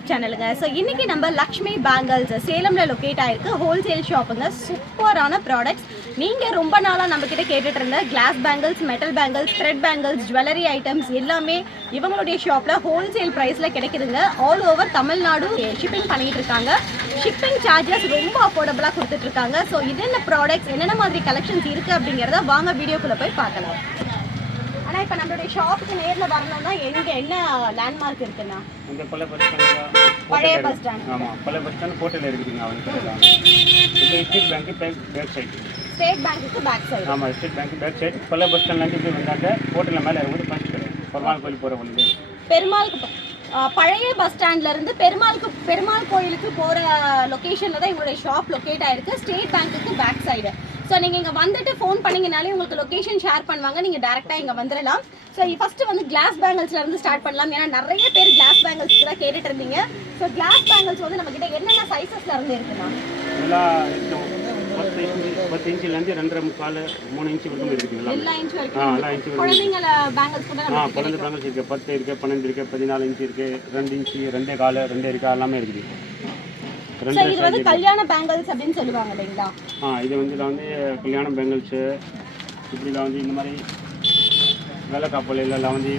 YouTube சேனலுங்க so இன்னைக்கு நம்ம Lakshmi bangles சேலம்ல லொக்கேட் ஆயிருக்கு. ஹோல்சேல் ஷாப்புங்க சூப்பரான ப்ராடக்ட்ஸ் நீங்க ரொம்ப நாளாக நம்ம கிட்ட கேட்டுட்டு இருந்த glass bangles metal bangles thread bangles jewellery items எல்லாமே இவங்களுடைய ஷாப்ல ஹோல்சேல் ப்ரைஸில் கிடைக்குதுங்க. ஆல் ஓவர் தமிழ்நாடு ஷிப்பிங் பண்ணிட்டு இருக்காங்க ஷிப்பிங் சார்ஜஸ் ரொம்ப அஃபோர்டபுளாக கொடுத்துட்டு இருக்காங்க ஸோ என்னென்ன ப்ராடக்ட்ஸ் என்னென்ன மாதிரி கலெக்ஷன்ஸ் இருக்கு அப்படிங்கிறத வாங்க வீடியோக்குள்ள போய் பார்க்கலாம். ஆனா இப்போ நம்மளுடைய ஷாப்புக்கு நேர்ல வரணும்னா எங்க என்ன லேண்ட்மார்க் இருக்குன்னா? இந்த பழைய பஸ் ஸ்டாண்ட் பழைய பஸ் ஸ்டாண்ட் ஆமாம் பழைய பஸ் ஸ்டாண்ட் கோட்டையில் இருக்குதுங்க இது State Bank back side State பேங்க்குக்கு பேக் சைடு ஆமாம் ஸ்டேட் பேங்க் பேக் சைடு பழைய பஸ் ஸ்டாண்ட்லேருந்து இப்படி வந்தாக்க கோட்டையில் மேலே இறங்கும்போது கடை பெருமாள் கோயில் போகிற வழியிலே. பெருமாளுக்கு பழைய பஸ் ஸ்டாண்ட்ல இருந்து பெருமாளுக்கு பெருமாள் கோயிலுக்கு போற லொகேஷன்ல தான் எங்களுடைய ஷாப் லொகேட் ஆயிருக்கு. ஸ்டேட் பேங்க்குக்கு பேக் சைடு ஸோ நீங்க இங்க வந்துட்டு ஃபோன் பண்ணீங்கனாலே உங்களுக்கு லொகேஷன் ஷேர் பண்ணுவாங்க. நீங்க டேரக்டா இங்க வந்துடலாம் ஸோ ஃபர்ஸ்ட் வந்து கிளாஸ் பேங்கிள்ஸ்ல இருந்து ஸ்டார்ட் பண்ணலாம். ஏன்னா நிறைய பேர் கிளாஸ் பேங்கிள்ஸ் தான் கேட்டுட்டு இருந்தீங்க. ஸோ கிளாஸ் பேங்கிள்ஸ் வந்து நம்ம கிட்ட என்னென்ன இதெல்லாம் இருக்கும் பத்து இன்ச்சு இன்ச்சுலேருந்து ரெண்டரை முக்கால் மூணு இன்ச்சு வரைக்கும் இருக்குதுங்களா எல்லா இன்ச் ஆ வரைக்கும் எல்லா இன்ச்சு வரைக்கும் பேங்கிள்ஸ் கூட ஆ குழந்தை பேங்கிள்ஸ் இருக்குது பத்து இருக்குது பன்னெண்டு இருக்குது பதினாலு இன்ச்சு இருக்குது ரெண்டு இன்ச்சு ரெண்டே கால் ரெண்டே இருக்கா எல்லாமே இருக்குது. இது வந்து கல்யாண பேங்கிள்ஸ் அப்படின்னு சொல்லுவாங்க இல்லைங்களா? ஆ இது வந்து இதில் வந்து கல்யாணம் பெங்கல்ஸு இப்படிலாம் வந்து இந்த மாதிரி வேலைக்காப்பலையில் எல்லாம் வந்து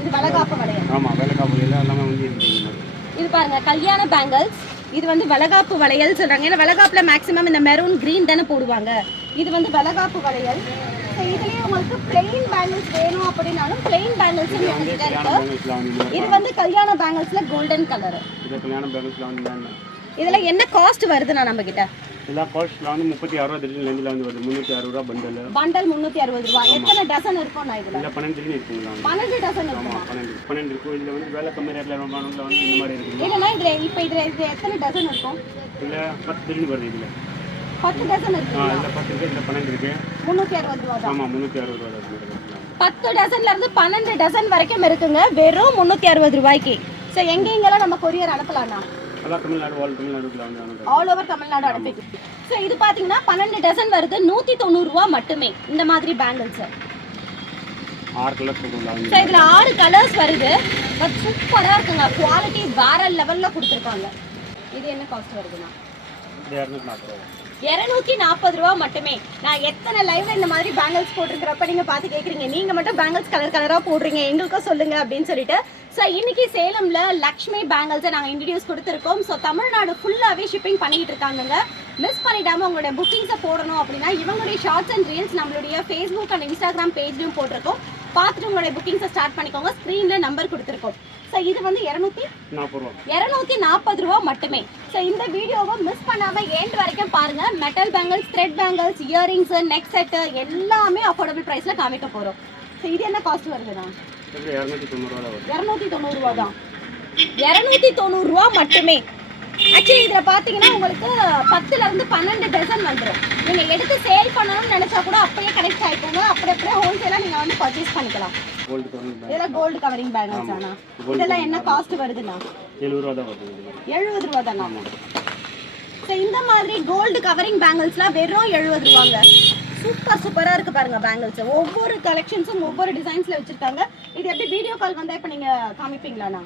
இது வளகாப்பு வளையல் ஆமாம் வேலைக்காப்பலையில் எல்லாமே வந்து இருக்குது இது பாருங்க கல்யாண பேங்கிள்ஸ் இது வந்து வளகாப்பு வளையல் சொல்றாங்க. ஏன்னா வளகாப்புல மேக்ஸிமம் இந்த மெரூன் கிரீன் தானே போடுவாங்க. இது வந்து வளகாப்பு வளையல். இதுலயே உங்களுக்கு பிளெயின் பேங்கிள்ஸ் வேணும் அப்படின்னாலும் பிளெயின் பேங்கிள்ஸ் இருக்கு. இது வந்து கல்யாண பேங்கிள்ஸ்ல கோல்டன் கலர் இது கல்யாணம் பெங்கல்ஸில் வந்து இதுல என்ன காஸ்ட் வருதுண்ணா நம்ம கிட்ட எல்லா காஸ்ட்டில் வந்து முப்பத்தி அறுபது லேந்தில் வந்து வருது. முந்நூற்றி அறுபது ரூபா பண்டல் பண்டல் முந்நூத்தி அறுபது ரூபாய் எத்தனை டசன் இருக்கும் நான் இதுல பன்னெண்டு லிட்டர் இருக்குங்களா பன்னெண்டு டசன் இருக்கும்? பன்னெண்டு. பன்னெண்டு இருக்கும். இதில் வந்து வேலை கம்மி ரேட்டில் ரொம்ப வந்து இந்த மாதிரி இருக்குது இல்லைன்னா இதுல இப்போ இதுல இது எத்தனை டசன் இருக்கும்? இதில் பத்து திடீர்னு வருது இதில். பத்து டசன் ஆ இருக்கு இதில் பத்து இருக்குது இதில் பன்னெண்டு இருக்குது முந்நூற்றி அறுபது ரூபா ஆமாம் முந்நூற்றி அறுபது ரூபா பத்து டசன்ல இருந்து பன்னெண்டு டசன் வரைக்கும் இருக்குங்க. வெறும் முந்நூற்றி அறுபது ரூபாய்க்கு. ஸோ எங்கெங்கெல்லாம் நம்ம கொரியர் அனுப்பலாம்னா ஆல் ஓவர் தமிழ்நாடு அனுப்பிக்கும் ஸோ இது பார்த்தீங்கன்னா பன்னெண்டு டசன் வருது. நூற்றி தொண்ணூறுரூவா மட்டுமே. இந்த மாதிரி பேங்கிள்ஸ் ஆறு கலர் சொல்லுங்களா ஸோ இதில் ஆறு கலர்ஸ் வருது. பட் சூப்பராக இருக்குங்க. குவாலிட்டி வேற லெவலில் கொடுத்துருக்காங்க. இது என்ன காஸ்ட் வருதுண்ணா இரநூத்தி நாற்பது ரூபா. இரநூத்தி நாற்பது ரூபா மட்டுமே. நான் எத்தனை லைவ்ல இந்த மாதிரி பேங்கிள்ஸ் போட்டிருக்கிறப்ப நீங்க பார்த்து கேக்குறீங்க? நீங்க மட்டும் பேங்கிள்ஸ் கலர் கலரா போடுறீங்க. எங்களுக்கும் சொல்லுங்க அப்படின்னு சொல்லிட்டு. ஸோ இன்னைக்கு சேலம்ல லக்ஷ்மி பேங்கிள்ஸை நாங்கள் இன்ட்ரடியூஸ் கொடுத்துருக்கோம். ஸோ தமிழ்நாடு ஃபுல்லாகவே ஷிப்பிங் பண்ணிட்டு இருக்காங்கங்க. மிஸ் பண்ணிடாம உங்களுடைய புக்கிங்ஸை போடணும் அப்படின்னா இவங்களுடைய ஷார்ட்ஸ் அண்ட் ரீல்ஸ் நம்மளுடைய ஃபேஸ்புக் அண்ட் இன்ஸ்டாகிராம் பேஜ்லையும் போட்டிருக்கோம். பார்த்துட்டு உங்களுடைய புக்கிங்ஸை ஸ்டார்ட் பண்ணிக்கோங்க. ஸ்க்ரீனில் நம்பர் கொடுத்துருக்கோம். ஸோ இது வந்து இரநூத்தி இரநூத்தி நாற்பது ரூபா மட்டுமே. ஸோ இந்த வீடியோவை மிஸ் பண்ணாம எண்ட் வரைக்கும் பாருங்க. Metal bangles thread bangles earrings neck set எல்லாமே அஃபோர்டபுள் ப்ரைஸ்ல காமிக்க போறோம். ஸோ இது என்ன காஸ்ட் வருதுண்ணா? இரநூத்தி தொண்ணூறு ரூபா வருது. இரநூத்தி தொண்ணூறு ரூபா தான். இரநூத்தி தொண்ணூறு ரூபா மட்டுமே. ஆக்சுவலி இதுல பாத்தீங்கன்னா உங்களுக்கு பத்துல இருந்து பன்னெண்டு டசன் வந்துடும் நீங்க எடுத்து சேல் பண்ணணும்னு நினைச்சா கூட அப்படியே கனெக்ட் ஆயிக்கோங்க. அப்படி அப்படியே ஹோல்சேலா நீங்க வந்து பர்ச்சேஸ் பண்ணிக்கலாம். இதெல்லாம் கோல்டு கவரிங் பேங்கிள்ஸ் ஆனா இதெல்லாம் என்ன காஸ்ட் வருதுண்ணா எழுபது ரூபா தான் ஸோ இந்த மாதிரி கோல்டு கவரிங் பேங்கிள்ஸ்லாம் வெறும் எழுபது ரூபாங்க. சூப்பர் சூப்பராக இருக்கு பாருங்க பேங்கிள்ஸ் ஒவ்வொரு கலெக்ஷன்ஸும் ஒவ்வொரு டிசைன்ஸ்ல வச்சிருக்காங்க. இது எப்படி வீடியோ கால் வந்தா இப்போ நீங்க காமிப்பீங்களாண்ணா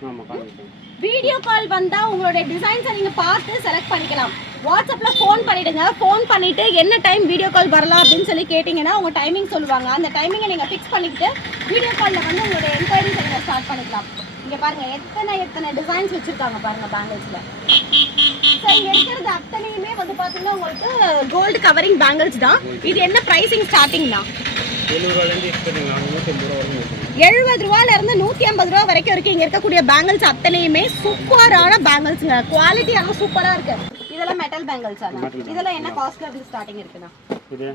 வீடியோ கால் வந்தா உங்களுடைய டிசைன்ஸை நீங்க பார்த்து செலக்ட் பண்ணிக்கலாம். வாட்ஸ்அப்ல ஃபோன் பண்ணிடுங்க. ஃபோன் பண்ணிட்டு என்ன டைம் வீடியோ கால் வரலாம் அப்படின்னு சொல்லி கேட்டிங்கன்னா உங்க டைமிங் சொல்லுவாங்க. அந்த டைமிங்கை நீங்க ஃபிக்ஸ் பண்ணிக்கிட்டு வீடியோ காலில் வந்து உங்களுடைய என்கொயரிஸை நீங்க ஸ்டார்ட் பண்ணிக்கலாம். இங்க பாருங்க எத்தனை எத்தனை டிசைன்ஸ் வச்சிருக்காங்க பாருங்க பேங்கிள்ஸ்ல இருக்கிறது அத்தனையுமே வந்து பாத்தீங்கன்னா உங்களுக்கு கோல்டு கவரிங் பேங்கிள்ஸ் தான். இது என்ன ப்ரைசிங் ஸ்டார்டிங்னா எழுபது ரூபா ரூபால இருந்து நூத்தி ஐம்பது ரூபா வரைக்கும் இருக்கு. இங்க இருக்கக்கூடிய பேங்கிள்ஸ் அத்தனையுமே சூப்பரான பேங்கிள்ஸ்ங்க குவாலிட்டி ஆனால் சூப்பரா இருக்கு. இதெல்லாம் மெட்டல் பேங்கிள்ஸ் இதெல்லாம் என்ன காஸ்ட்ல இருந்து ஸ்டார்டிங் இருக்குண்ணா? இது?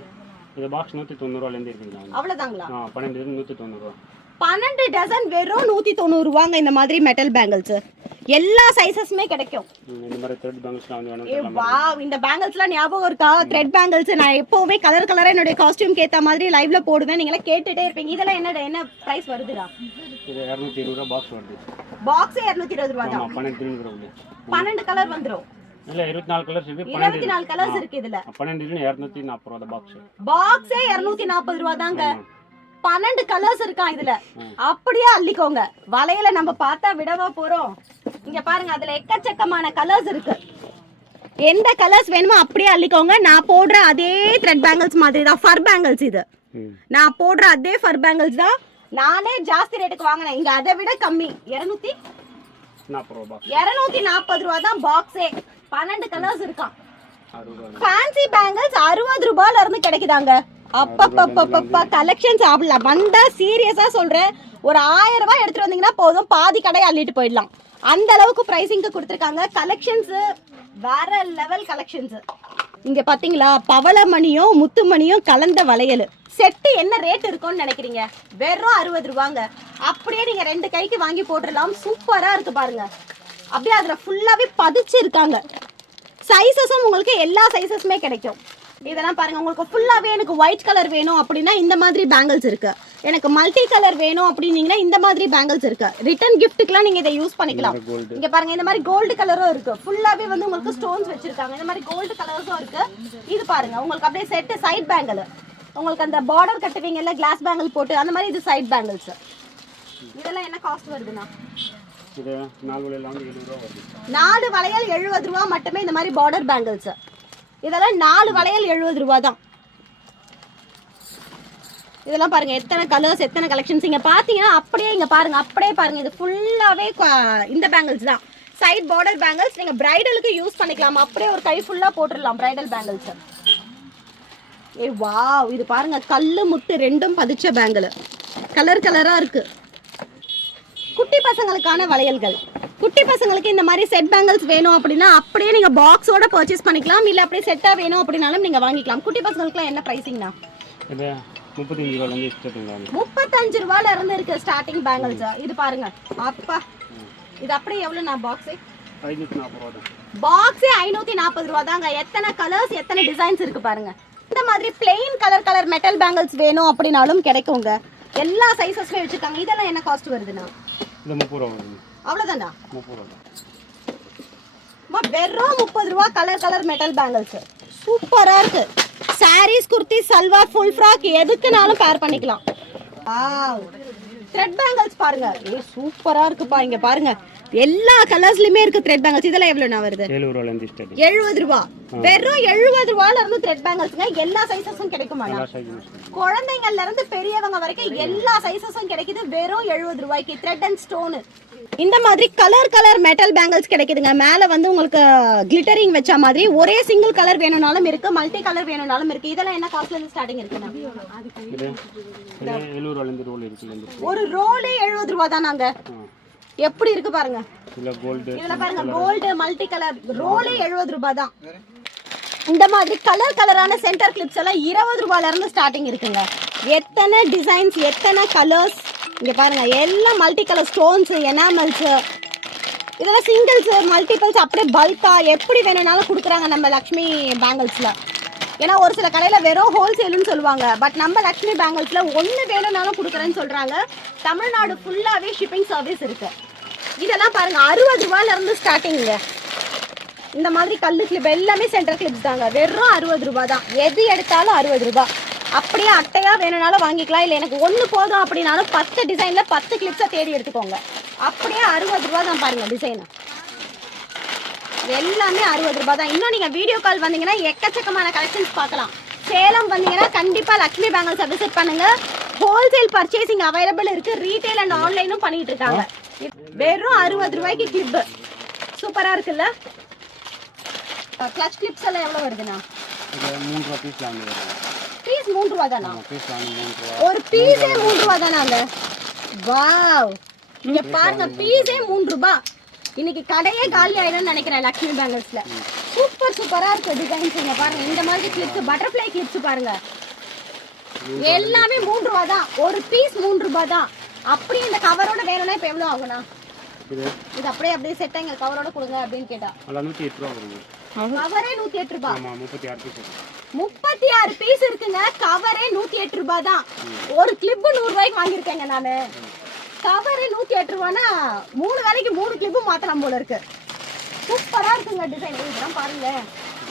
இது பாக்ஸ் நூற்றி தொண்ணூறுவாலேருந்து இருக்குதுங்களா அவ்வளவுதாங்களா? ஆ பன்னெண்டு நூற்றி தொண்ணூறுரூவா பன்னெண்டு டசன் வெறும் நூத்தி தொண்ணூறு ரூபாங்க இந்த மாதிரி மெட்டல் பேங்கிள்ஸ் எல்லா சைஸஸுமே கிடைக்கும். இந்த பேங்கிள்ஸ்லாம் ஞாபகம் இருக்கா? த்ரெட் பேங்கிள்ஸ் நான் எப்பவுமே கலர் கலரா என்னுடைய காஸ்டியூம் ஏத்த மாதிரி லைவ்ல போடுவேன். நீங்க கேட்டுட்டே இருப்பீங்க. இதெல்லாம் என்ன என்ன பிரைஸ் வருதுடா? பாக்ஸ் வருது. பாக்ஸே இருநூத்தி இருபது ரூபா தான் பன்னெண்டு கலர் வந்துரும். இல்லை இருபத்தி நாலு கலர்ஸ் இருக்குது இருபத்தி நாலு கலர்ஸ் இருக்கு இதுல. பன்னெண்டு இருந்து இரநூத்தி நாற்பது ரூபா பாக்ஸ் பாக்ஸே இருநூத்தி நாற்பது ரூபா தாங்க பன்னெண்டு கலர்ஸ் இருக்கா இதுல? அப்படியே அள்ளிக்கோங்க. வளையல நம்ம பார்த்தா விடவா போறோம். இங்க பாருங்க அதுல எக்கச்சக்கமான கலர்ஸ் இருக்கு. எந்த கலர்ஸ் வேணுமோ அப்படியே அள்ளிக்கோங்க. நான் போடுற அதே த்ரெட் பேங்கிள்ஸ் மாதிரி தான் ஃபர் பேங்கிள்ஸ் இது நான் போடுற அதே ஃபர் பேங்கிள்ஸ் தான் நானே ஜாஸ்தி ரேட்டுக்கு வாங்கினேன். இங்க அதை விட கம்மி. இருநூத்தி இருநூத்தி நாற்பது ரூபா தான் பாக்ஸே பன்னெண்டு கலர்ஸ் இருக்கான் ஃபேன்சி பேங்கிள்ஸ் அறுபது ரூபாயில இருந்து கிடைக்குதாங்க. அப்பப்பப்பப்பப்பா கலெக்ஷன்ஸ் ஆகல வந்தா சீரியஸா சொல்றேன். ஒரு ஆயிரம் ரூபாய் எடுத்துட்டு வந்தீங்கன்னா போதும். பாதி கடையை அள்ளிட்டு போயிடலாம். அந்த அளவுக்கு பிரைசிங்க்கு கொடுத்துருக்காங்க. கலெக்ஷன்ஸ் வேற லெவல் கலெக்ஷன்ஸ் இங்க பாத்தீங்களா? பவளமணியும் முத்துமணியும் கலந்த வளையல். செட்டு என்ன ரேட் இருக்கும்னு நினைக்கிறீங்க? வெறும் அறுபது ரூபாங்க. அப்படியே நீங்க ரெண்டு கைக்கு வாங்கி போட்டுடலாம். சூப்பரா இருக்கு பாருங்க. அப்படியே அதுல ஃபுல்லாவே பதிச்சு இருக்காங்க சைஸஸும் உங்களுக்கு எல்லா சைஸஸுமே கிடைக்கும். இதெல்லாம் பாருங்க உங்களுக்கு ஃபுல்லாவே எனக்கு ஒயிட் கலர் வேணும் அப்படின்னா இந்த மாதிரி பேங்கிள்ஸ் இருக்கு. எனக்கு மல்டி கலர் வேணும் அப்படின்னீங்கன்னா இந்த மாதிரி பேங்கிள்ஸ் இருக்கு. ரிட்டன் கிஃப்ட்டுக்குலாம் நீங்க இதை யூஸ் பண்ணிக்கலாம். இங்க பாருங்க இந்த மாதிரி கோல்டு கலரும் இருக்கு. ஃபுல்லாவே வந்து உங்களுக்கு ஸ்டோன்ஸ் வச்சிருக்காங்க. இந்த மாதிரி கோல்டு கலர்ஸும் இருக்கு. இது பாருங்க உங்களுக்கு அப்படியே செட்டு சைட் பேங்கிள் உங்களுக்கு அந்த பார்டர் கட்டுவீங்கல்ல கிளாஸ் பேங்கிள் போட்டு அந்த மாதிரி இது சைட் பேங்கிள்ஸ் இதெல்லாம் என்ன காஸ்ட் வருதுண்ணா? நாலு வளையல் எழுபது ரூபா மட்டுமே இந்த மாதிரி பார்டர் பேங்கிள்ஸ் இதெல்லாம் நாலு வளையல் எழுபது ரூபா தான் இதெல்லாம் பாருங்க எத்தனை கலர்ஸ் எத்தனை கலெக்ஷன்ஸ் இங்கே பார்த்தீங்கன்னா அப்படியே இங்கே பாருங்க அப்படியே பாருங்க. இது ஃபுல்லாகவே இந்த பேங்கிள்ஸ் தான். சைட் பார்டர் பேங்கிள்ஸ் நீங்கள் பிரைடலுக்கு யூஸ் பண்ணிக்கலாம். அப்படியே ஒரு கை ஃபுல்லாக போட்டுடலாம் பிரைடல் பேங்கிள்ஸ் ஏ வாவ் இது பாருங்க கல்லு முட்டு ரெண்டும் பதிச்ச பேங்கிள் கலர் கலராக இருக்கு. குட்டி பசங்களுக்கான வளையல்கள். குட்டி பசங்களுக்கு இந்த மாதிரி செட் பேங்கிள்ஸ் வேணும் அப்படின்னா அப்படியே நீங்க பாக்ஸோட பர்ச்சேஸ் பண்ணிக்கலாம். இல்ல அப்படியே செட்டா வேணும் அப்படின்னாலும் நீங்க வாங்கிக்கலாம். குட்டி பசங்களுக்குலாம் என்ன இது முப்பத்தஞ்சு ஆகுது முப்பத்தஞ்சு ரூபால இருந்து இருக்கு ஸ்டார்டிங் பேங்கிள்ஸ் இது பாருங்க. அப்பா. இது அப்படியே எவ்வளவு நான் பாக்ஸே பாக்ஸே ஐநூத்தி நாற்பது ரூபா தாங்க எத்தனை கலர்ஸ் எத்தனை டிசைன்ஸ் இருக்கு பாருங்க. இந்த மாதிரி plain colour colour metal bangles வேணும் அப்படின்னாலும் கிடைக்குங்க. எல்லா சைஸஸ்மே வச்சிருக்காங்க. இதெல்லாம் என்ன காஸ்ட் வருதுண்ணா? வருது தான் அம்மா, வெறும் முப்பது ரூபா கலர் கலர் மெட்டல் பேங்கிள்ஸ் சூப்பரா இருக்கு. சாரீஸ் குர்த்தி சல்வார் ஃபுல் ஃப்ராக் எதுக்குனாலும் பேர் பண்ணிக்கலாம். த்ரெட் பேங்கிள்ஸ் பாருங்க. ஏ சூப்பரா இருக்குப்பா இங்க பாருங்க. எல்லா கலர்ஸ்லயுமே இருக்கு த்ரெட் பேங்கிள்ஸ் இதெல்லாம் வருது? ஏழு ரூபாலேருந்து ஸ்டார்டிங் எழுபது ரூபா. வெறும் எழுபது ரூபால இருந்து த்ரெட் பேங்கிள்ஸ்ங்க எல்லா சைஸஸும் கிடைக்குமா. குழந்தைங்கள்ல இருந்து பெரியவங்க வரைக்கும் எல்லா சைஸஸும் கிடைக்குது. வெறும் எழுபது ரூபாய்க்கு. த்ரெட் அண்ட் ஸ்டோனு இந்த மாதிரி கலர் கலர் மெட்டல் பேங்கிள்ஸ் கிடைக்குதுங்க. மேல வந்து உங்களுக்கு கிளிட்டரிங் வச்ச மாதிரி ஒரே சிங்கிள் கலர் வேணும்னாலும் இருக்கு மல்டி கலர் வேணும்னாலும் இருக்கு. இதெல்லாம் என்ன காஸ்ட்ல இருந்து ஸ்டார்டிங் இருக்குண்ணா ஒரு ரோலே எழுபது ரூபா தான் நாங்க எப்படி இருக்கு பாருங்க. இதில் கோல்டு இதுல பாருங்க கோல்டு மல்டி கலர் ரோலே எழுபது ரூபாய் தான். இந்த மாதிரி கலர் கலரான சென்டர் கிளிப்ஸ் எல்லாம் இருபது ரூபாயில இருந்து ஸ்டார்டிங் இருக்குங்க. எத்தனை டிசைன்ஸ் எத்தனை கலர்ஸ் இங்கே பாருங்கள் எல்லாம் மல்டி கலர் ஸ்டோன்ஸு எனாமல்ஸு இதெல்லாம் சிங்கிள்ஸு மல்டிபிள்ஸ் அப்படியே பல்காக எப்படி வேணும்னாலும் கொடுக்குறாங்க நம்ம லக்ஷ்மி பேங்கிள்ஸில் ஏன்னா ஒரு சில கடையில் வெறும் ஹோல்சேல்னு சொல்லுவாங்க. பட் நம்ம லக்ஷ்மி பேங்கிள்ஸில் ஒன்று வேணும்னாலும் கொடுக்குறேன்னு சொல்கிறாங்க தமிழ்நாடு ஃபுல்லாகவே ஷிப்பிங் சர்வீஸ் இருக்குது இதெல்லாம் பாருங்கள் அறுபது ரூபாயிலேருந்து ஸ்டார்டிங்குங்க ஸ்டார்டிங்க இந்த மாதிரி கல் கிளிப் எல்லாமே சென்டர் கிளிப்ஸ் தாங்க. வெறும் அறுபது ரூபா தான். எது எடுத்தாலும் அறுபது ரூபாய். அப்படியே அட்டையா வேணும்னாலும் வாங்கிக்கலாம். இல்லை எனக்கு ஒன்று போதும் அப்படின்னாலும் பத்து டிசைனில் பத்து கிளிப்ஸை தேடி எடுத்துக்கோங்க. அப்படியே அறுபது ரூபா தான் பாருங்க டிசைனு எல்லாமே அறுபது ரூபாய் தான். இன்னும் நீங்கள் வீடியோ கால் வந்தீங்கன்னா எக்கச்சக்கமான கலெக்ஷன்ஸ் பார்க்கலாம். சேலம் வந்தீங்கன்னா கண்டிப்பாக லக்ஷ்மி பேங்கல்ஸை விசிட் பண்ணுங்க. ஹோல்சேல் பர்ச்சேசிங் அவைலபிள் இருக்கு. ரீட்டைல் அண்ட் ஆன்லைனும் பண்ணிட்டு இருக்காங்க. வெறும் அறுபது ரூபாய்க்கு கிளிப்பு சூப்பராக இருக்குல்ல? கிளச் கிளிப்ஸ் எல்லாம் எவ்வளோ வருதுண்ணா? மூன்று பீஸ் வாங்கி பீஸ் மூணு ரூபா தானா பீஸ் ரூபா ஒரு பீஸே மூணு ரூபா தானாங்க வாவ். இங்க பாருங்க பீஸே மூணு ரூபா இன்னைக்கு கடையே காலி ஆயிடும்னு நினைக்கிறேன் லக்ஷ்மி பேங்கிள்ஸ்ல சூப்பர் சூப்பரா இருக்கு டிசைன்ஸ் இங்க பாருங்க. இந்த மாதிரி கிளிப்ஸ் பட்டர்ஃப்ளை கிளிப்ஸ் பாருங்க. எல்லாமே மூணு ரூபா தான். ஒரு பீஸ் மூணு ரூபா தான். அப்படியே இந்த கவரோட வேணும்னா இப்போ எவ்வளோ ஆகும்ண்ணா இது? அப்படியே அப்படியே செட் எங்க கவரோட கொடுங்க அப்படின்னு கேட்டா. ரூபா கவரே நூத்தி எட்டு ஆமாம் முப்பத்தி ஆறு பீஸ் முப்பத்தி ஆறு பீஸ் இருக்குங்க. கவரே நூத்தி எட்டு ரூபாய் தான் ஒரு கிளிப்பு நூறு ரூபாய்க்கு வாங்கியிருக்கேங்க நானு. கவரே நூத்தி எட்டு ரூபானா மூணு வேலைக்கு மூணு கிளிப்பு மாத்தலாம் போல இருக்கு. சூப்பரா இருக்குங்க டிசைன் இதெல்லாம் பாருங்க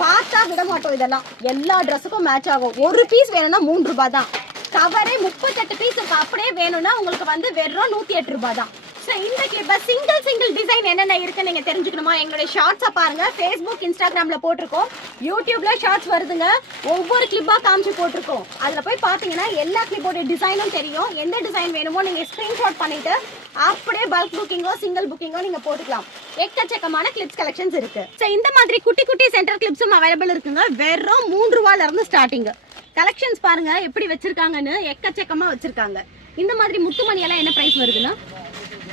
பார்த்தா விட மாட்டோம் இதெல்லாம். எல்லா ட்ரெஸ்ஸுக்கும் மேட்ச் ஆகும். ஒரு பீஸ் வேணும்னா மூணு ரூபாய் தான் கவரே முப்பத்தெட்டு பீஸ் அப்படியே வேணும்னா உங்களுக்கு வந்து வெறும் நூத்தி எட்டு ரூபாய் தான் ஸோ இன்றைக்கு இப்போ சிங்கிள் சிங்கிள் டிசைன் என்னென்ன இருக்குன்னு நீங்க தெரிஞ்சுக்கணுமா? எங்களுடைய ஷார்ட்ஸை பாருங்க. ஃபேஸ்புக் இன்ஸ்டாகிராம்ல போட்டிருக்கோம். யூடியூப்ல ஷார்ட்ஸ் வருதுங்க. ஒவ்வொரு கிளிப்பா காமிச்சு போட்டிருக்கோம். அதுல போய் பாத்தீங்கன்னா எல்லா கிளிப்போட டிசைனும் தெரியும். எந்த டிசைன் வேணுமோ நீங்க ஸ்கிரீன்ஷாட் பண்ணிட்டு அப்படியே பல்க் புக்கிங்கோ சிங்கிள் புக்கிங்கோ நீங்க போட்டுக்கலாம். எக்கச்சக்கமான கிளிப்ஸ் கலெக்ஷன்ஸ் இருக்கு. ஸோ இந்த மாதிரி குட்டி குட்டி சென்டர் கிளிப்ஸும் அவைலபிள் இருக்குங்க. வெறும் மூன்று ரூபால இருந்து ஸ்டார்டிங் கலெக்ஷன்ஸ் பாருங்க எப்படி வச்சிருக்காங்கன்னு எக்கச்சக்கமா வச்சிருக்காங்க. இந்த மாதிரி முத்துமணி எல்லாம் என்ன பிரைஸ் வருதுன்னா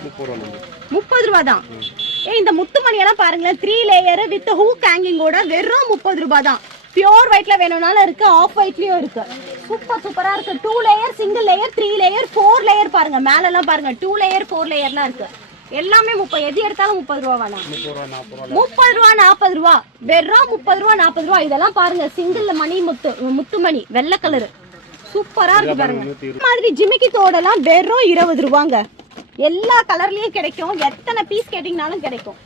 முப்பது ரூபா ரூபா தான் ஏ இந்த முத்துமணி எல்லாம் பாருங்களேன் த்ரீ லேயர் வித் ஹூக் ஹேங்கிங்கோட வெறும் முப்பது ரூபாய் தான். பியோர் ஒயிட்ல வேணும்னாலும் இருக்கு ஆஃப் ஒயிட்லயும் இருக்கு. சூப்பர் சூப்பரா இருக்கு. Two layer single layer three layer four layer பாருங்க. மேல எல்லாம் பாருங்க டூ லேயர் ஃபோர் லேயர்லாம் இருக்கு. எல்லாமே முப்பது எது எடுத்தாலும் முப்பது ரூபா வேணாம். முப்பது ரூபா நாற்பது ரூபா. ரூபா ரூபா. வெறும் முப்பது ரூபா நாற்பது ரூபா. இதெல்லாம் பாருங்க. சிங்கிள் மணி முத்து முத்துமணி வெள்ளை கலரு சூப்பரா இருக்கு பாருங்க மாதிரி ஜிமிக்கி தோடெல்லாம் வெறும் இருபது ரூபாங்க. எல்லா கலர்லயும் கிடைக்கும். எத்தனை பீஸ் கேட்டிங்கனாலும் கிடைக்கும்.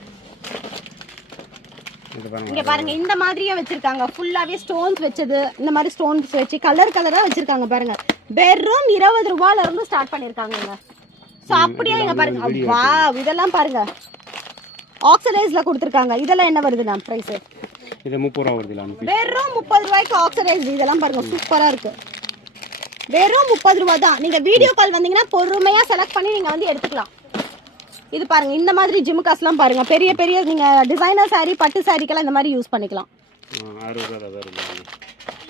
இங்க பாருங்க. இந்த மாதிரியே வச்சிருக்காங்க. ஃபுல்லாவே ஸ்டோன்ஸ் வச்சது. இந்த மாதிரி ஸ்டோன்ஸ் வச்சு கலர் கலரா வச்சிருக்காங்க பாருங்க. வெறும் இருபது ரூபாயில இருந்து ஸ்டார்ட் பண்ணிருக்காங்க சோ அப்படியே இங்க பாருங்க. வா இதெல்லாம் பாருங்க. ஆக்சிடைஸ்ல கொடுத்துருக்காங்க. இதெல்லாம் என்ன வருதுண்ணா பிரைஸ் இது முப்பது ரூபா வருது வெறும் முப்பது ரூபாய்க்கு ஆக்சிடைஸ் இதெல்லாம் பாருங்க சூப்பரா இருக்கு. வெறும் முப்பது ரூபா தான். நீங்க வீடியோ கால் வந்தீங்கன்னா பொறுமையா செலக்ட் பண்ணி நீங்க வந்து எடுத்துக்கலாம். இது பாருங்க இந்த மாதிரி ஜிமுக்காஸ்லாம் பாருங்க. பெரிய பெரிய நீங்க டிசைனர் saree பட்டு சாரிக்கெல்லாம் இந்த மாதிரி யூஸ் பண்ணிக்கலாம்.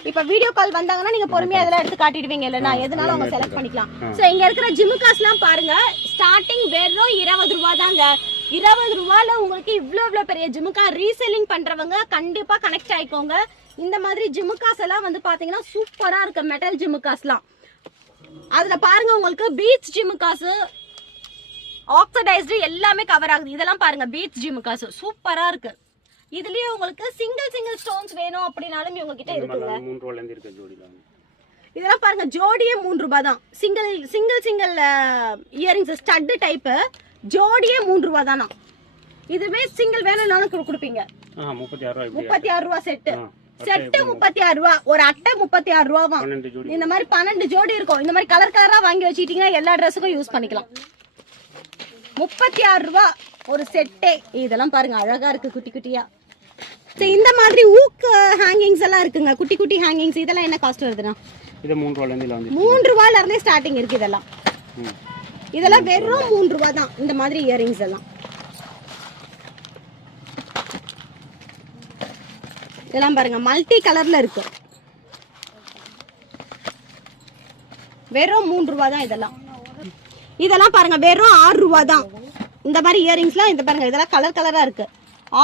இப்ப வீடியோ கால் வந்தாங்கன்னா நீங்க பொறுமையா அதெல்லாம் எடுத்து காட்டிடுவீங்க இல்லைன்னா எதுனாலும் அவங்க செலக்ட் பண்ணிக்கலாம். சோ இங்க இருக்கிற ஜிமுக்காஸ்லாம் பாருங்க ஸ்டார்டிங் வெறும் இருபது ரூபா தாங்க. இருபது ரூபால உங்களுக்கு இவ்ளோ இவ்ளோ பெரிய ஜிமுக்கா ரீசெல்லிங் பண்றவங்க கண்டிப்பா கனெக்ட் ஆயிக்கோங்க. இந்த மாதிரி ஜிமுக்காஸ் எல்லாம் வந்து பாத்தீங்கன்னா சூப்பரா இருக்கு மெட்டல் ஜிமுக்காஸ்லாம் அதுல பாருங்க உங்களுக்கு பீச் ஜிமுக்காஸ் ஆக்சடைஸ்டு எல்லாமே கவர் ஆகுது. இதெல்லாம் பாருங்க பீச் ஜிமுக்காஸ் சூப்பரா இருக்கு. இதுலயே உங்களுக்கு சிங்கிள் சிங்கிள் ஸ்டோன்ஸ் வேணும் அப்படின்னாலும் இவங்க கிட்ட இருக்குங்க. இருக்கு ஜோடியில் வந்து இதெல்லாம் பாருங்க ஜோடியே மூணு ரூபாய் தான். Single single single earrings stud type ஜோடியே மூணு ரூபாய் தானா? இதுவே சிங்கிள் வேணும்னாலும் கொடுப்பீங்க. முப்பத்தி ஆறு ரூபா ரூபா செட்டு செட்டு முப்பத்தி ஆறு ரூபா. ஒரு அட்டை முப்பத்தி ஆறு ரூபாவா இந்த மாதிரி பன்னெண்டு ஜோடி இருக்கும். இந்த மாதிரி கலர் கலரா வாங்கி வச்சுக்கிட்டீங்கன்னா எல்லா ட்ரெஸ்ஸுக்கும் யூஸ் பண்ணிக்கலாம். முப்பத்தி ஆறு ரூபா ஒரு செட்டே இதெல்லாம் பாருங்க அழகா இருக்கு குட்டி குட்டியா. சரி இந்த மாதிரி ஊக்கு ஹேங்கிங்ஸ் எல்லாம் இருக்குங்க. குட்டி குட்டி ஹேங்கிங்ஸ் இதெல்லாம் என்ன காஸ்ட் வருதுண்ணா? இது மூணு மூன்று ரூபாயில இருந்தே ஸ்டார்டிங் இருக்கு இதெல்லாம். இதெல்லாம் வெறும் மூன்று ரூபாய் தான். இந்த மாதிரி இயரிங்ஸ் எல்லாம். இதெல்லாம் பாருங்க மல்டி கலர்ல இருக்கு. வெறும் மூன்று ரூபாய் தான் இதெல்லாம். இதெல்லாம் பாருங்க வெறும் ஆறு ரூபாய் தான். இந்த மாதிரி இயரிங்ஸ்லாம் இந்த பாருங்க இதெல்லாம் கலர் கலரா இருக்கு.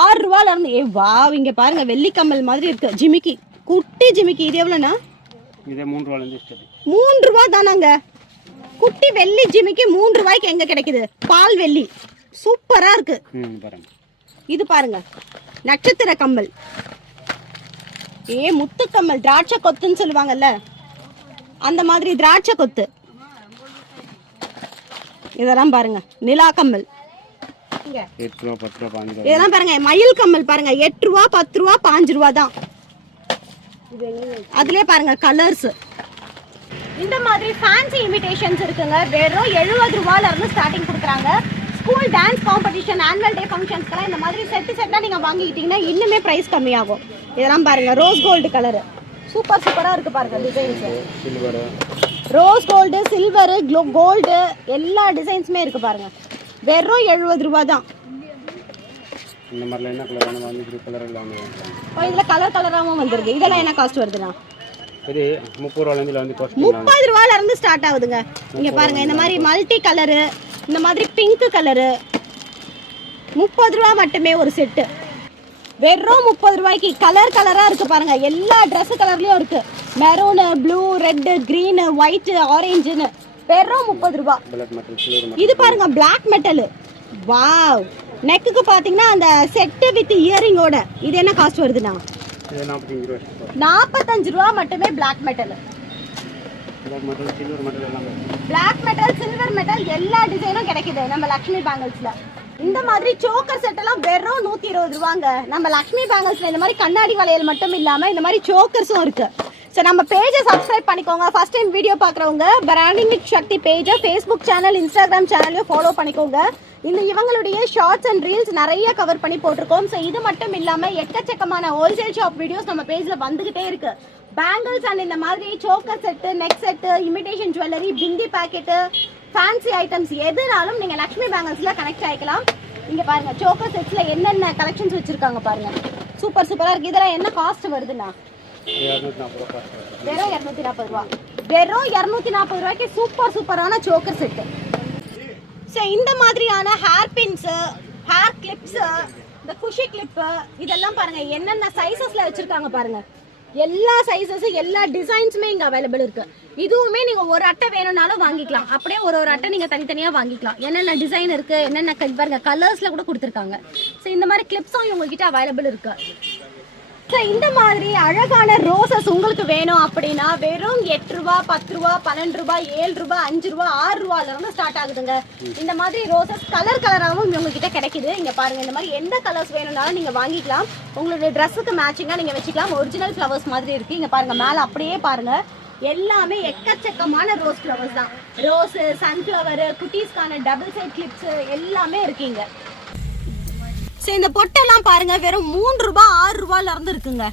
ஆறு ரூபாயில இருந்து ஏ வா இங்க பாருங்க வெள்ளி கம்மல் மாதிரி இருக்கு. ஜிமிக்கி குட்டி ஜிமிக்கி இது எவ்வளோண்ணா? இதே மூணு ரூபாலேருந்து மூன்று ரூபாய் தானாங்க. குட்டி வெள்ளி ஜிமிக்கு மூன்று ரூபாய்க்கு எங்க கிடைக்குது? பால் வெள்ளி. சூப்பரா இருக்கு. இது பாருங்க. நட்சத்திர கம்மல். ஏ முத்து கம்மல். திராட்சை கொத்துன்னு சொல்லுவாங்கல்ல? அந்த மாதிரி திராட்சை கொத்து. இதெல்லாம் பாருங்க. நிலா கம்மல். இதெல்லாம் பாருங்க. மயில் கம்மல் பாருங்க. எட்டு ரூபா பத்து ரூபா பாஞ்சு ரூபா தான். அதுலயே பாருங்க கலர்ஸ் இந்த மாதிரி ஃபேன்சி இமிடேஷன்ஸ் இருக்குங்க. வெறும் எழுபது ரூபாயில இருந்து ஸ்டார்டிங் கொடுக்குறாங்க. School dance competition annual day ஃபங்க்ஷன்ஸ்க்கெல்லாம் இந்த மாதிரி செட்டு செட்டாக நீங்கள் வாங்கிக்கிட்டீங்கன்னா இன்னுமே ப்ரைஸ் கம்மியாகும். இதெல்லாம் பாருங்க ரோஸ் கோல்டு கலரு சூப்பர் சூப்பராக இருக்கு பாருங்க designs rose gold silver glow gold எல்லா டிசைன்ஸுமே இருக்கு பாருங்க. வெறும் எழுபது ரூபா தான். இந்த மாதிரிலாம் என்ன கலர் வேணும்? இப்படி கலர் இப்போ இதில் கலர் கலராகவும் வந்துருக்கு. இதெல்லாம் என்ன காஸ்ட் வருதுண்ணா? இது முப்பது ரூபாலேருந்து இதில் வந்து காஸ்ட் முப்பது ரூபாயில இருந்து ஸ்டார்ட் ஆகுதுங்க. இங்க பாருங்க இந்த மாதிரி மல்டி கலரு இந்த மாதிரி பிங்க் கலரு முப்பது ரூபா மட்டுமே ஒரு செட்டு வெறும் முப்பது ரூபாய்க்கு கலர் கலரா இருக்கு பாருங்க. எல்லா Dress கலர்லயும் இருக்கு. Maroon blue red green white ஆரஞ்சுன்னு வெறும் முப்பது ரூபா இது பாருங்க Black மெட்டல் வாவ் நெக்குக்கு பாத்தீங்கன்னா அந்த செட்டு வித் இயரிங்கோட இது என்ன காஸ்ட் வருதுண்ணா நாற்பத்தஞ்சு ரூபா. மட்டுமே Black metal. Black metal silver metal எல்லா டிசைனும் கிடைக்குது நம்ம லக்ஷ்மி பேங்கிள்ஸ்ல இந்த மாதிரி சோக்கர் செட் எல்லாம் வெறும் நூத்தி இருபது ரூபாங்க. நம்ம லக்ஷ்மி பேங்கிள்ஸ்ல இந்த மாதிரி கண்ணாடி வளையல் மட்டும் இல்லாம இந்த மாதிரி சோக்கர்ஸும் இருக்கு. ஸோ நம்ம பேஜை சப்ஸ்கிரைப் பண்ணிக்கோங்க. ஃபர்ஸ்ட் டைம் வீடியோ பார்க்குறவங்க பிராண்டிங் சக்தி பேஜை ஃபேஸ்புக் சேனல் இன்ஸ்டாகிராம் சேனலையும் ஃபாலோ பண்ணிக்கோங்க. இந்த இவங்களுடைய ஷார்ட்ஸ் அண்ட் ரீல்ஸ் நிறைய கவர் பண்ணி போட்டிருக்கோம். ஸோ இது மட்டும் இல்லாமல் எக்கச்சக்கமான ஹோல்சேல் ஷாப் வீடியோஸ் நம்ம பேஜில் வந்துகிட்டே இருக்கு. பேங்கிள்ஸ் அண்ட் இந்த மாதிரி choker set neck set imitation jewellery bindi packet fancy items எதுனாலும் நீங்கள் லக்ஷ்மி பேங்கிள்ஸில் கனெக்ட் ஆகிக்கலாம் இங்கே பாருங்கள் சோக்கர் செட்ஸில் என்னென்ன கலெக்ஷன்ஸ் வச்சுருக்காங்க பாருங்கள் சூப்பர் சூப்பராக இருக்குது இதெல்லாம் என்ன காஸ்ட் வருதுண்ணா? வெறும் இரநூத்தி நாற்பது ரூபா. வெறும் இரநூத்தி நாற்பது ரூபாய்க்கு சூப்பர் சூப்பரான சோக்கர் செட்டு ஸோ இந்த மாதிரியான ஹேர் பின்ஸு ஹேர் கிளிப்ஸு இந்த குஷி கிளிப்பு இதெல்லாம் பாருங்கள் என்னென்ன சைஸஸில் வச்சுருக்காங்க பாருங்கள் எல்லா சைஸஸும் எல்லா டிசைன்ஸுமே இங்கே அவைலபிள் இருக்கு. இதுவுமே நீங்கள் ஒரு அட்டை வேணும்னாலும் வாங்கிக்கலாம். அப்படியே ஒரு ஒரு அட்டை நீங்கள் தனித்தனியாக வாங்கிக்கலாம். என்னென்ன டிசைன் இருக்குது என்னென்ன பாருங்கள் கலர்ஸில் கூட கொடுத்துருக்காங்க. ஸோ இந்த மாதிரி கிளிப்ஸும் இவங்ககிட்ட அவைலபிள் இருக்குது இந்த மாதிரி அழகான ரோசஸ் உங்களுக்கு வேணும் அப்படின்னா வெறும் எட்டு ரூபா பத்து ரூபா பன்னெண்டு ரூபா ஏழு ரூபா அஞ்சு ரூபா ஆறு ரூபால இருந்து ஸ்டார்ட் ஆகுதுங்க. இந்த மாதிரி ரோசஸ் கலர் கலராகவும் உங்ககிட்ட கிடைக்குது. இங்க பாருங்க இந்த மாதிரி எந்த கலர்ஸ் வேணும்னாலும் நீங்க வாங்கிக்கலாம். உங்களுடைய ட்ரெஸ்ஸுக்கு மேட்சிங்கா நீங்க வச்சுக்கலாம். ஒரிஜினல் ஃப்ளவர்ஸ் மாதிரி இருக்கு. இங்க பாருங்க மேல அப்படியே பாருங்க. எல்லாமே எக்கச்சக்கமான ரோஸ் ஃப்ளவர்ஸ் தான். ரோஸு சன்ஃப்ளவர் குட்டீஸ்க்கான டபுள் சைட் கிளிப்ஸ் எல்லாமே இருக்கீங்க சரி இந்த பொட்டெல்லாம் பாருங்க வெறும் மூணு ரூபாய் ஆறு ரூபாயில இருந்து இருக்குங்க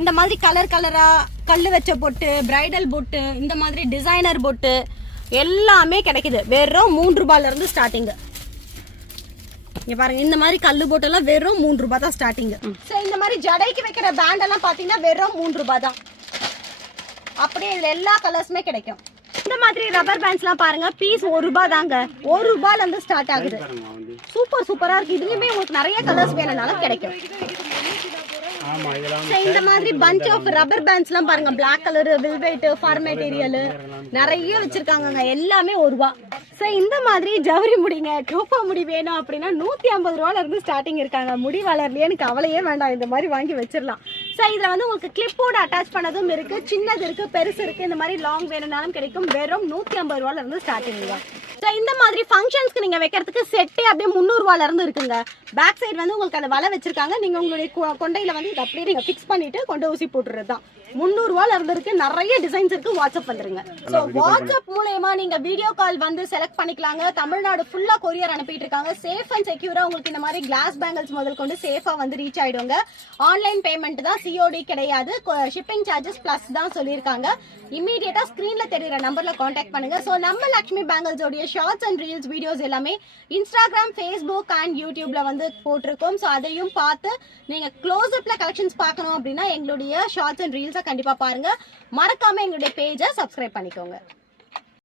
இந்த மாதிரி கலர் கலரா கல் வச்ச பொட்டு பிரைடல் பொட்டு இந்த மாதிரி டிசைனர் பொட்டு எல்லாமே கிடைக்குது. வெறும் மூணு ரூபாயில இருந்து ஸ்டார்டிங் இங்க பாருங்க இந்த மாதிரி கல்லு போட்டெல்லாம் வெறும் மூணு ரூபாய் தான் ஸ்டார்டிங் சரி இந்த மாதிரி ஜடைக்கு வைக்கிற பேண்ட் எல்லாம் பாத்தீங்கன்னா வெறும் மூணு ரூபாய் தான். அப்படியே இதுல எல்லா கலர்ஸுமே கிடைக்கும். இந்த மாதிரி ரப்பர் பேண்ட்ஸ்லாம் பாருங்க. பீஸ் ஒரு ரூபாய் தாங்க. ஒரு ரூபாயில இருந்து ஸ்டார்ட் ஆகுது சூப்பர் சூப்பரா இருக்கு. இதுலயுமே உங்களுக்கு நிறைய கலர்ஸ் வேணும்னாலும் கிடைக்கும். இந்த மாதிரி பஞ்ச் ஆஃப் ரப்பர் பேண்ட்ஸ் எல்லாம் பாருங்க. Black colour velvet fur material நிறைய வச்சிருக்காங்கங்க. எல்லாமே ஒரு ரூபா. ஸோ இந்த மாதிரி ஜவுரி முடிங்க டோப்பா முடி வேணும் அப்படின்னா நூத்தி ஐம்பது ரூபால இருந்து ஸ்டார்டிங் இருக்காங்க. முடி வளரலையேன்னு கவலையே வேண்டாம். இந்த மாதிரி வாங்கி வச்சிடலாம். ஸோ இதில் வந்து உங்களுக்கு கிளிப்போட அட்டாச் பண்ணதும் இருக்கு சின்னது இருக்கு பெருசு இருக்கு இந்த மாதிரி லாங் வேணும்னாலும் கிடைக்கும். வெறும் நூத்தி ஐம்பது ரூபால இருந்து ஸ்டார்டிங் தான் ஸோ இந்த மாதிரி ஃபங்க்ஷன்ஸ்க்கு நீங்க வைக்கிறதுக்கு செட்டே அப்படியே முந்நூறுவால இருந்து இருக்குங்க. பேக் சைடு வந்து உங்களுக்கு அந்த வலை வச்சிருக்காங்க. நீங்க உங்களுடைய கொ- கொண்டையில வந்து இதை அப்படியே நீங்க ஃபிக்ஸ் பண்ணிட்டு கொண்டு ஊசி போட்டுறது தான் முந்நூறுவால இருந்து இருக்கு நிறைய டிசைன்ஸ் இருக்கு. வாட்ஸ்அப் வந்துருங்க. ஸோ வாட்ஸ்அப் மூலயமா நீங்க வீடியோ கால் வந்து செலக்ட் பண்ணிக்கலாங்க. தமிழ்நாடு ஃபுல்லா கொரியர் அனுப்பிட்டு இருக்காங்க சேஃப் அண்ட் செக்யூரா உங்களுக்கு இந்த மாதிரி கிளாஸ் பேங்கிள்ஸ் முதல் கொண்டு சேஃபா வந்து ரீச் ஆயிடுங்க. ஆன்லைன் பேமெண்ட் தான் சிஓடி கிடையாது. ஷிப்பிங் சார்ஜஸ் பிளஸ் தான் சொல்லியிருக்காங்க. இமீடியட்டா ஸ்கிரீன்ல தெரியுற நம்பர்ல காண்டாக்ட் பண்ணுங்க. ஸோ நம்ம லக்ஷ்மி பேங்கிள்ஸோடைய ஷார்ட்ஸ் அண்ட் ரீல்ஸ் வீடியோஸ் எல்லாமே இன்ஸ்டாகிராம் ஃபேஸ்புக் அண்ட் யூடியூப்ல வந்து போட்டிருக்கோம். ஸோ அதையும் பார்த்து நீங்க க்ளோஸ் அப்ல கலெக்ஷன்ஸ் பார்க்கணும் அப்படின்னா எங்களுடைய ஷார்ட்ஸ் அண்ட் ரீல்ஸை கண்டிப்பா பாருங்க. மறக்காம எங்களுடைய பேஜை சப்ஸ்கிரைப் பண்ணிக்கோங்க.